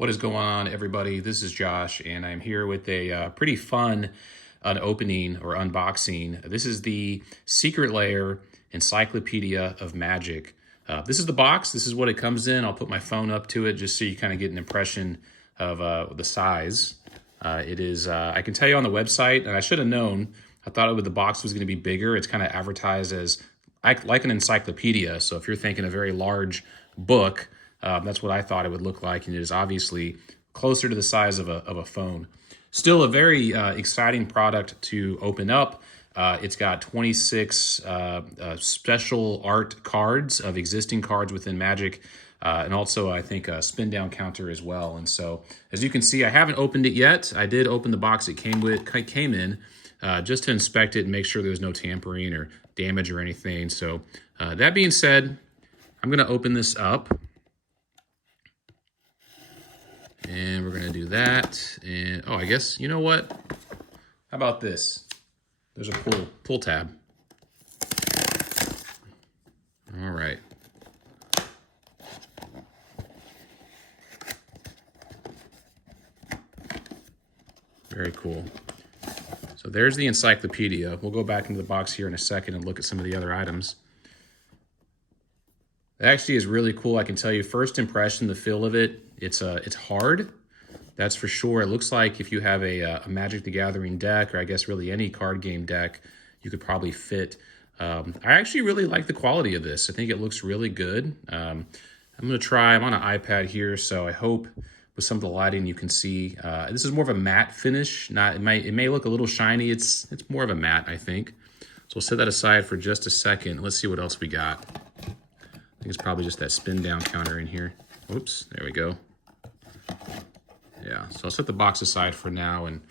What is going on, everybody? This is Josh, and I'm here with a pretty fun opening or unboxing. This is the Secret Lair Encyclopedia of Magic. This is the box. This is what it comes in. I'll put my phone up to it just so you kind of get an impression of the size. I can tell you on the website, and I should have known, I thought the box was going to be bigger. It's kind of advertised as like an encyclopedia. So if you're thinking a very large book, that's what I thought it would look like, and it is obviously closer to the size of a phone. Still a very exciting product to open up. It's got 26 special art cards of existing cards within Magic, and also I think a spin down counter as well. And so, as you can see, I haven't opened it yet. I did open the box it came in just to inspect it and make sure there's no tampering or damage or anything. So that being said, I'm going to open this up. And we're going to do that. And I guess, you know what? How about this? There's a pull tab. All right. Very cool. So there's the encyclopedia. We'll go back into the box here in a second and look at some of the other items. It actually is really cool. I can tell you, first impression, the feel of it, it's hard. That's for sure. It looks like if you have a Magic the Gathering deck, or I guess really any card game deck, you could probably fit. I actually really like the quality of this. I think it looks really good. I'm going to try. I'm on an iPad here, so I hope with some of the lighting you can see. This is more of a matte finish. It may look a little shiny. It's more of a matte, I think. So we'll set that aside for just a second. Let's see what else we got. I think it's probably just that spin down counter in here. Oops, there we go. Yeah, so I'll set the box aside for now, and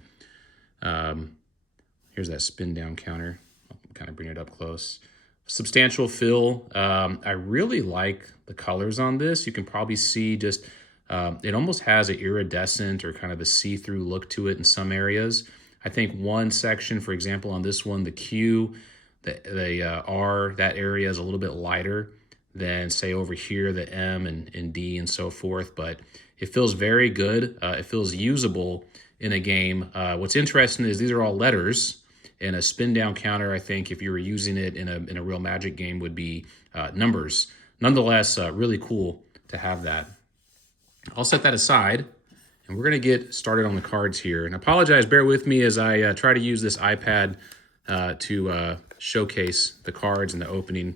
here's that spin down counter. I'll kind of bring it up close. Substantial fill. I really like the colors on this. You can probably see just, it almost has an iridescent or kind of a see-through look to it in some areas. I think one section, for example, on this one, the Q, the R, that area is a little bit lighter than, say, over here, the M and D and so forth, but it feels very good. It feels usable in a game. What's interesting is these are all letters, and a spin down counter, I think, if you were using it in a real Magic game, would be numbers. Nonetheless, really cool to have that. I'll set that aside, and we're going to get started on the cards here. And I apologize, bear with me as I try to use this iPad to showcase the cards and the opening.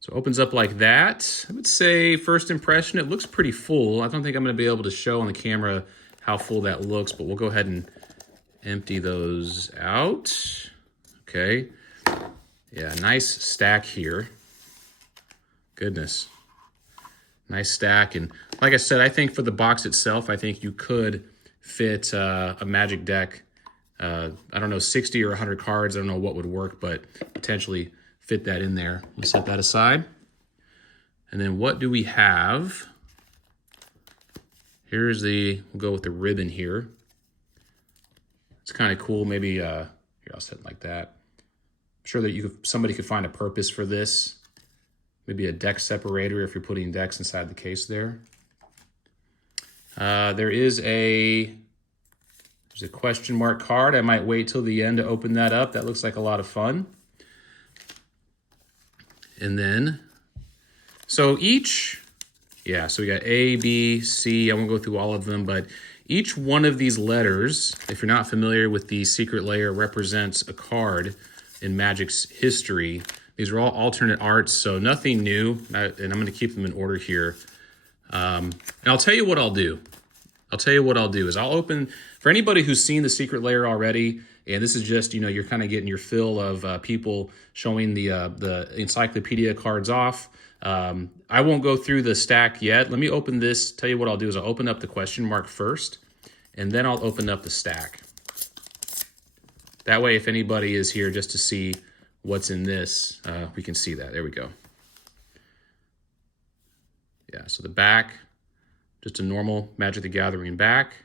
So it opens up like that. I would say first impression, it looks pretty full. I don't think I'm going to be able to show on the camera how full that looks, but we'll go ahead and empty those out. Okay. Yeah, nice stack here. Goodness. Nice stack. And like I said, I think for the box itself, I think you could fit a Magic deck. I don't know, 60 or 100 cards. I don't know what would work, but potentially fit that in there. We'll set that aside. And then what do we have? We'll go with the ribbon here. It's kind of cool. Maybe, here, I'll set it like that. I'm sure that somebody could find a purpose for this. Maybe a deck separator if you're putting decks inside the case there. There's a question mark card. I might wait till the end to open that up. That looks like a lot of fun. And then, so we got A, B, C. I won't go through all of them, but each one of these letters, if you're not familiar with the Secret Lair, represents a card in Magic's history. These are all alternate arts, so nothing new, and I'm going to keep them in order here. And I'll tell you what I'll do. I'll open, for anybody who's seen the Secret Lair already, and this is just, you're kind of getting your fill of people showing the encyclopedia cards off. I won't go through the stack yet. Let me open this. Tell you what I'll do is I'll open up the question mark first, and then I'll open up the stack. That way, if anybody is here just to see what's in this, we can see that. There we go. Yeah, so the back, just a normal Magic the Gathering back.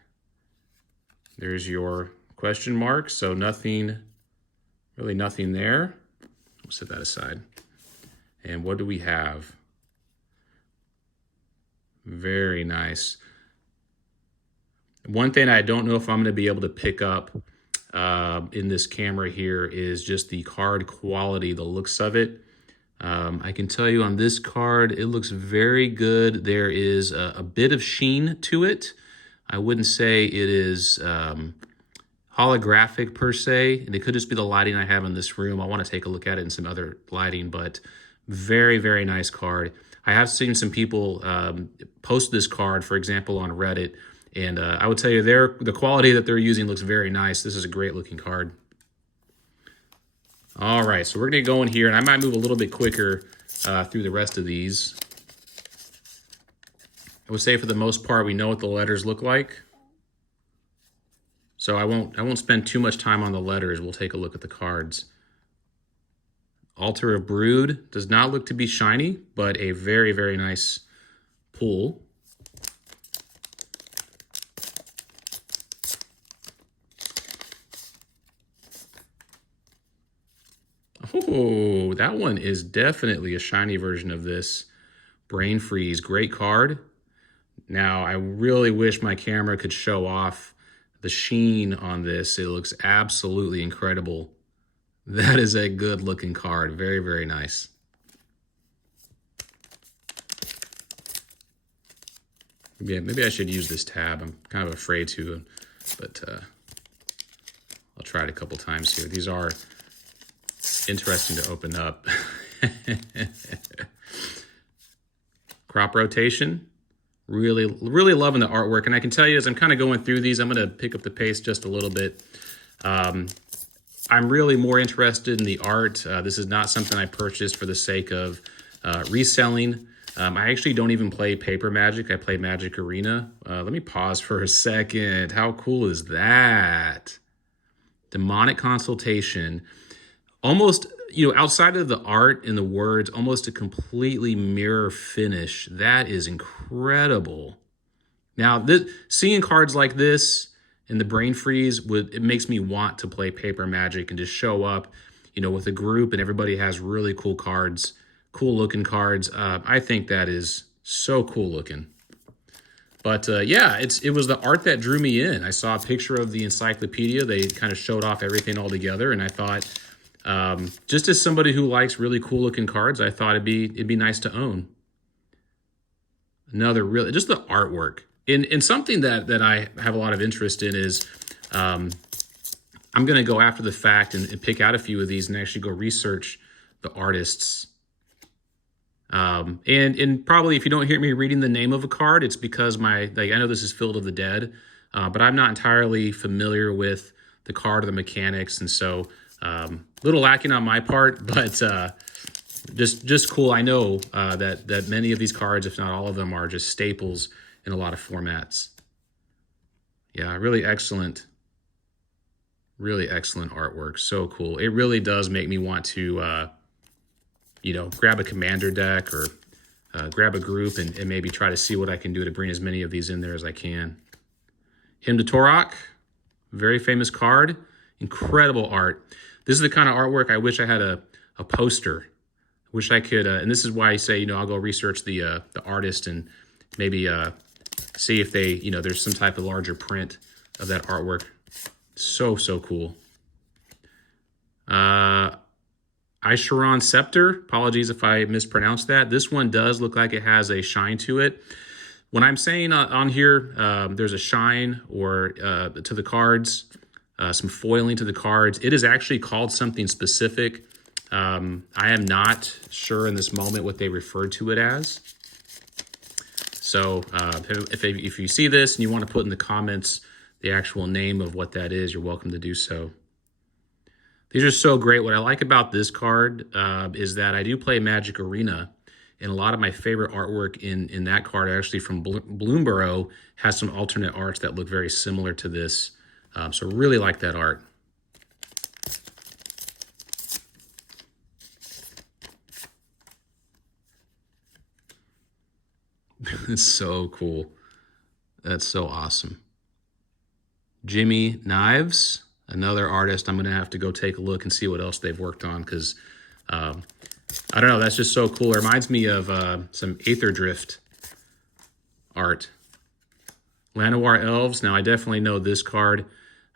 There's your question mark, so really nothing there. We'll set that aside. And what do we have? Very nice. One thing I don't know if I'm going to be able to pick up in this camera here is just the card quality, the looks of it. I can tell you on this card, it looks very good. There is a bit of sheen to it. I wouldn't say it is holographic per se, and it could just be the lighting I have in this room. I want to take a look at it in some other lighting, but very, very nice card. I have seen some people post this card, for example, on Reddit, and I would tell you the quality that they're using looks very nice. This is a great looking card. All right, so we're going to go in here, and I might move a little bit quicker through the rest of these. I would say for the most part, we know what the letters look like. So I won't spend too much time on the letters. We'll take a look at the cards. Altar of Brood does not look to be shiny, but a very, very nice pull. Oh, that one is definitely a shiny version of this. Brain Freeze, great card. Now, I really wish my camera could show off the sheen on this. It looks absolutely incredible. That is a good looking card. Very, very nice. Yeah, maybe I should use this tab. I'm kind of afraid to, but I'll try it a couple times here. These are interesting to open up. Crop Rotation. Really, really loving the artwork. And I can tell you as I'm kind of going through these, I'm going to pick up the pace just a little bit. I'm really more interested in the art. This is not something I purchased for the sake of reselling. I actually don't even play paper Magic. I play Magic Arena. Let me pause for a second. How cool is that? Demonic Consultation. Almost, outside of the art and the words, almost a completely mirror finish. That is incredible. Now, seeing cards like this in the Brain Freeze, it makes me want to play paper Magic and just show up, with a group and everybody has really cool cards, cool looking cards. I think that is so cool looking. But yeah, it was the art that drew me in. I saw a picture of the Encyclopedia. They kind of showed off everything all together, and I thought, just as somebody who likes really cool looking cards, I thought it'd be nice to own. Another just the artwork. In something that I have a lot of interest in is, I'm going to go after the fact and pick out a few of these and actually go research the artists. And probably if you don't hear me reading the name of a card, it's because I know this is Field of the Dead, but I'm not entirely familiar with the card or the mechanics, and so little lacking on my part, but just cool. I know that many of these cards, if not all of them, are just staples in a lot of formats. Yeah, really excellent artwork. So cool. It really does make me want to, grab a commander deck or grab a group and maybe try to see what I can do to bring as many of these in there as I can. Hymn to Torok, very famous card, incredible art. This is the kind of artwork I wish I had a poster. I wish I could, and this is why I say, I'll go research the artist and maybe see if they, there's some type of larger print of that artwork. So cool. Aisharon Scepter, apologies if I mispronounced that. This one does look like it has a shine to it. When I'm saying on here, there's a shine or to the cards, some foiling to the cards, it is actually called something specific. I am not sure in this moment what they referred to it as. So if you see this and you want to put in the comments the actual name of what that is, you're welcome to do so. These are so great. What I like about this card is that I do play Magic Arena, and a lot of my favorite artwork in that card, actually from Bloomborough, has some alternate arts that look very similar to this. So really like that art. It's so cool. That's so awesome. Jimmy Knives, another artist. I'm going to have to go take a look and see what else they've worked on because, I don't know, that's just so cool. It reminds me of some Aether Drift art. Llanowar Elves. Now, I definitely know this card.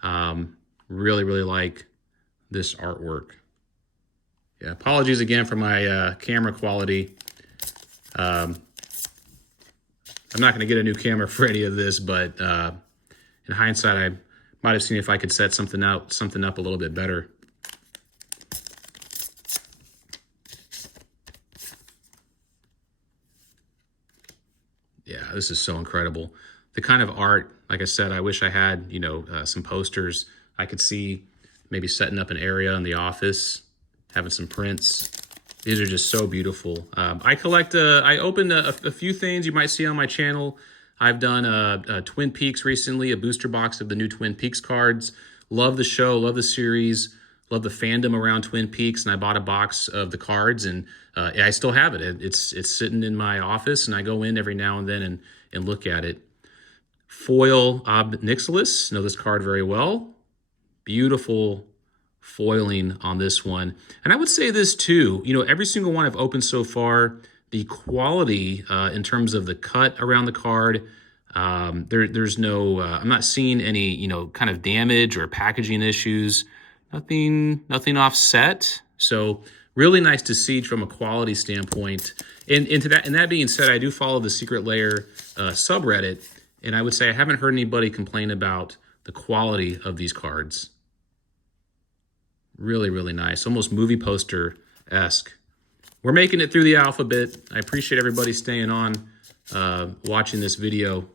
Really, really like this artwork. Yeah, apologies again for my camera quality. I'm not going to get a new camera for any of this, but in hindsight, I might have seen if I could set something up a little bit better. Yeah, this is so incredible. The kind of art, like I said, I wish I had, you know, some posters. I could see maybe setting up an area in the office, having some prints. These are just so beautiful. I collect, I opened a few things you might see on my channel. I've done Twin Peaks recently, a booster box of the new Twin Peaks cards. Love the show, love the series, love the fandom around Twin Peaks, and I bought a box of the cards, and I still have it. It's sitting in my office, and I go in every now and then and look at it. Foil Ob Nixilis, know this card very well. Beautiful foiling on this one. And I would say this too, you know, every single one I've opened so far, the quality in terms of the cut around the card, there's no, I'm not seeing any, you know, kind of damage or packaging issues, nothing offset. So really nice to see from a quality standpoint. And that being said, I do follow the Secret Lair subreddit, and I would say I haven't heard anybody complain about the quality of these cards. Really, really nice. Almost movie poster-esque. We're making it through the alphabet. I appreciate everybody staying on, watching this video.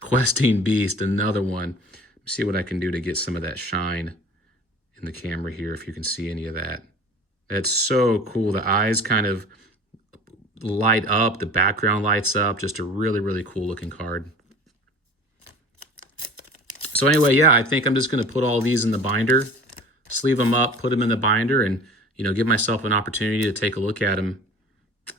Questing Beast, another one. Let's see what I can do to get some of that shine in the camera here, if you can see any of that. That's so cool. The eyes kind of light up. The background lights up. Just a really, really cool looking card. So anyway, yeah, I think I'm just going to put all these in the binder, sleeve them up, put them in the binder, and, you know, give myself an opportunity to take a look at them.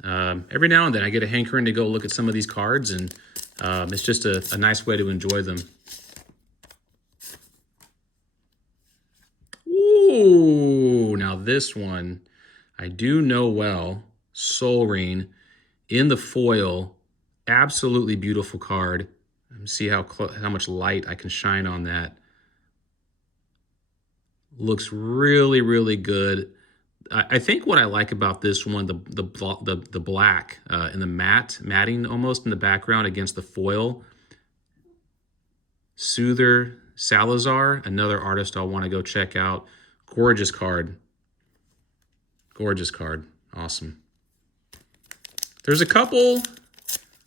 Every now and then I get a hankering to go look at some of these cards, and it's just a nice way to enjoy them. Ooh, now this one I do know well. Sol Ring in the foil. Absolutely beautiful card. Let me see how much light I can shine on that. Looks really, really good. I think what I like about this one, the black and the matting almost in the background against the foil. Soother Salazar, another artist I'll want to go check out. Gorgeous card. Gorgeous card. Awesome. There's a couple.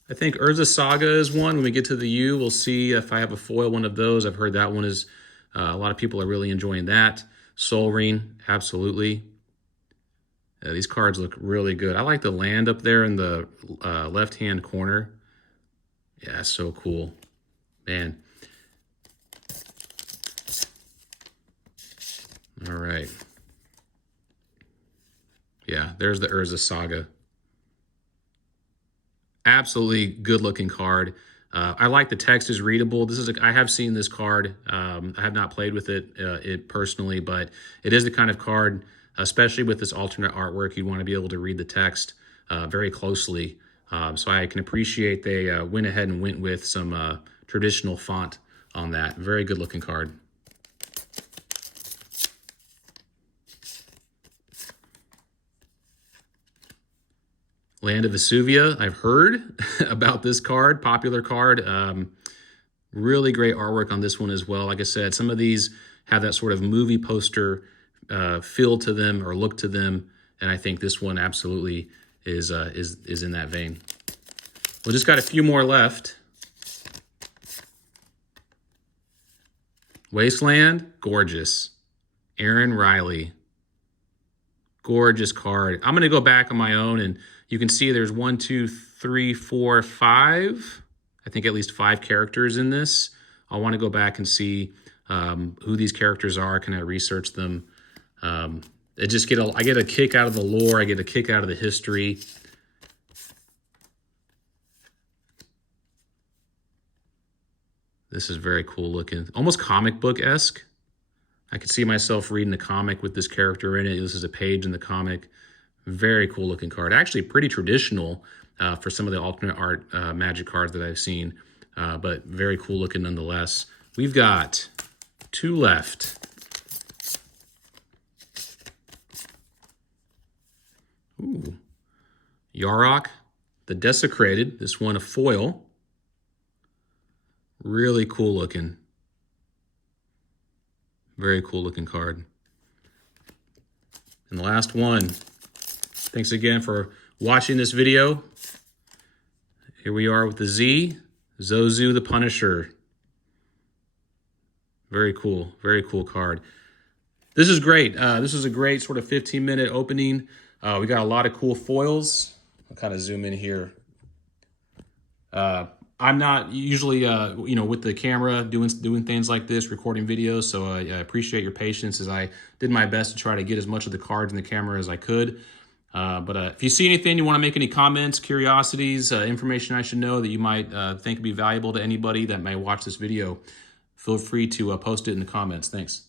I think Urza Saga is one. When we get to the U, we'll see if I have a foil one of those. I've heard that one is, a lot of people are really enjoying that. Sol Ring, absolutely. These cards look really good. I like the land up there in the left-hand corner. Yeah, so cool. Man. All right. Yeah, there's the Urza Saga. Absolutely good-looking card. I like the text is readable. I have seen this card. I have not played with it personally, but it is the kind of card, especially with this alternate artwork, you want to be able to read the text very closely. So I can appreciate they went ahead and went with some traditional font on that. Very good-looking card. Land of Vesuvia, I've heard about this card, popular card. Really great artwork on this one as well. Like I said, some of these have that sort of movie poster feel to them or look to them, and I think this one absolutely is in that vein. We just got a few more left. Wasteland, gorgeous. Aaron Riley, gorgeous card. I'm going to go back on my own, and you can see there's 1, 2, 3, 4, 5. I think at least 5 characters in this. I want to go back and see who these characters are. Can I research them? I get a kick out of the lore. I get a kick out of the history. This is very cool looking. Almost comic book-esque. I could see myself reading a comic with this character in it. This is a page in the comic. Very cool looking card. Actually pretty traditional for some of the alternate art Magic cards that I've seen, but very cool looking nonetheless. We've got 2 left. Ooh. Yarok, the Desecrated. This one a foil. Really cool looking. Very cool looking card. And the last one. Thanks again for watching this video. Here we are with the Z, Zozu the Punisher. Very cool card. This is great. This is a great sort of 15-minute opening. We got a lot of cool foils. I'll kind of zoom in here. I'm not usually, with the camera doing things like this, recording videos, so I appreciate your patience as I did my best to try to get as much of the cards in the camera as I could. But if you see anything, you want to make any comments, curiosities, information I should know that you might think would be valuable to anybody that may watch this video, feel free to post it in the comments. Thanks.